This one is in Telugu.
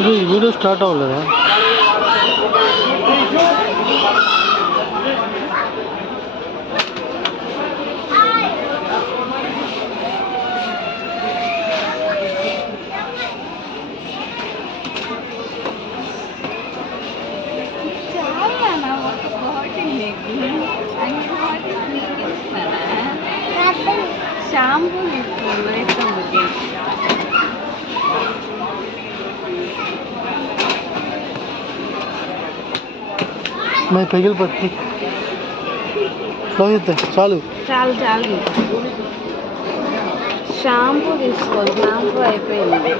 ఇది వీడియో స్టార్ట్ అవ్వలేదా? షాంపూ मैं पगिल पत्ती లోహిత్ చాలు చాలు చాలు షాంపూ తీసుకో షాంపూ అయిపోయింది